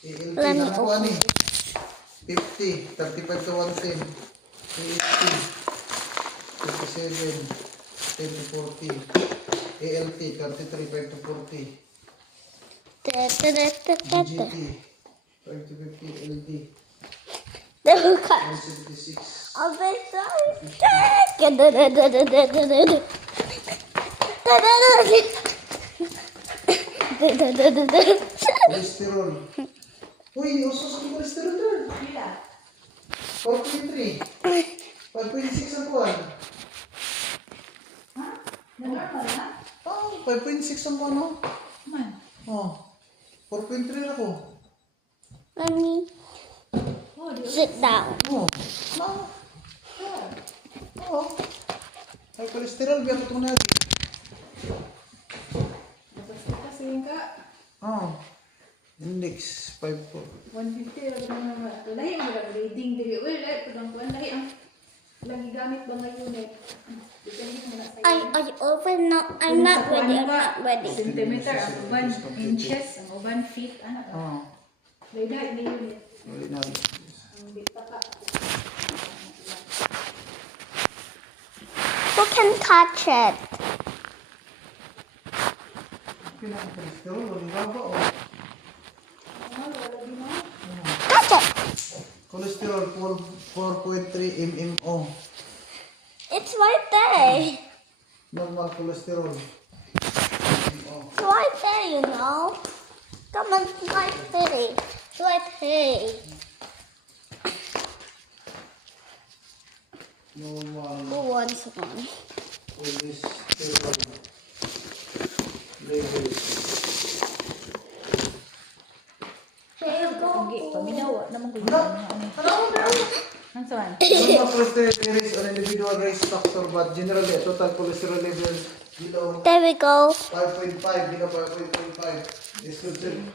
ALT Let me na nakuha open ni. 50, 35 to 110. 80, 57, 10 to 40. ALT, 33, 5 to 40. GGT, 5 to 50. LD, Look at 176. I'll be sorry. Cholesterol. Uy, usos ang cholesterol doon. 4.3. 5.6 ang kuhan. Ha? Normal na? Oh, 5.6 ang kuhan, no? Man. Oh, 4.3 na ko. Let me Oh, di sit down. Oh, no. Oh. Ay, cholesterol, biya ko itong natin. Basta kasi ka. Oh. Index, 5.4. 150 lang naman. Lahi mo lang reading diri. Uy, lahi po lang kuan. Lahi ang lagi gamit ba nga unit? Depende mo na sa I open no. I'm not ready. I'm not ready. Centimeter, ang uban inches, ang uban feet, ano ka? Oh. Lahi ni unit. Ulit na. Ang bitaka. Who can touch it? Pinaka cholesterol, wala ba? Oh. Touch it. Cholesterol, 4.3 mmO. It's right there. Normal cholesterol. It's right there, you know. Come on, it's right there. It's right here. Normal Who wants one? cholesterol levels. Hindi, paminawa naman ko yun. Ang saan? Normal cholesterol varies on individual risk factor, but generally a total cholesterol level below There we go. 5.5, below 5.5 is considered.